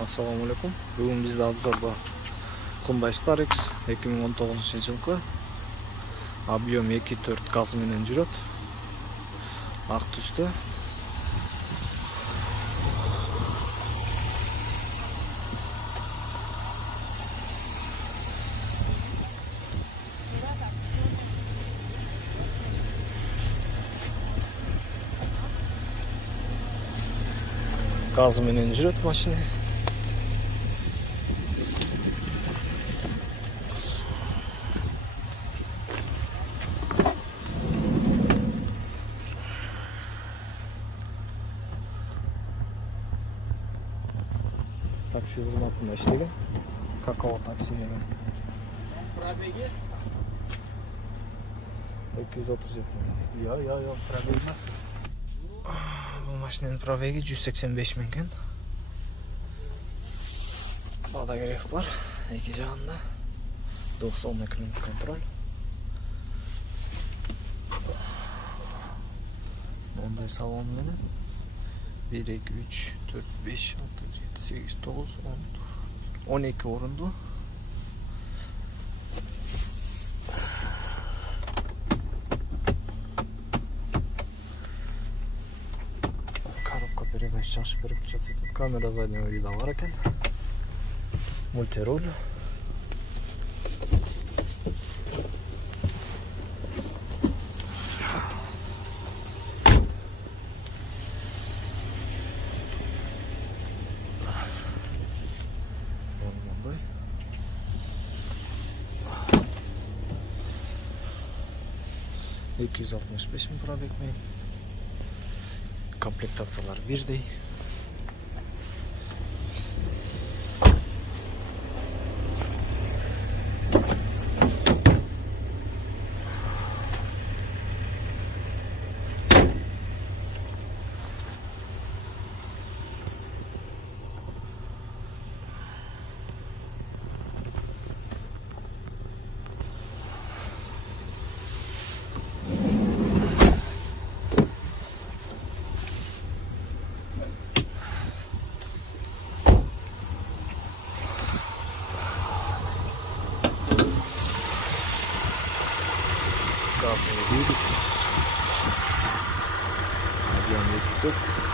Assalamu alaikum. Бүгін бізде обзорда Hyundai Starex 2019 жылғы объем 2.4 газ менен жүрөт. Ак түстө. Gaz менен жүрөт машина. Такси кызматында иштеген. Какао такси деген. Пробеги? 237. Yo, пробег эмес. Бул машинанын пробеги 185 миң экен. Бада керек бар. Эки жагында 92 миң контроль. Мондай салон менен 1, 2, 3, 4, 5, 6, 7, 8, 9, 10, 12 орунду. Коробка передач чашып берип жатат. Камера заднего вида бар экен. Мультируль. Екі жүз 65 миң пробег менен. Комплектациялар бирдей. Газ не двигается. Объем 2.4.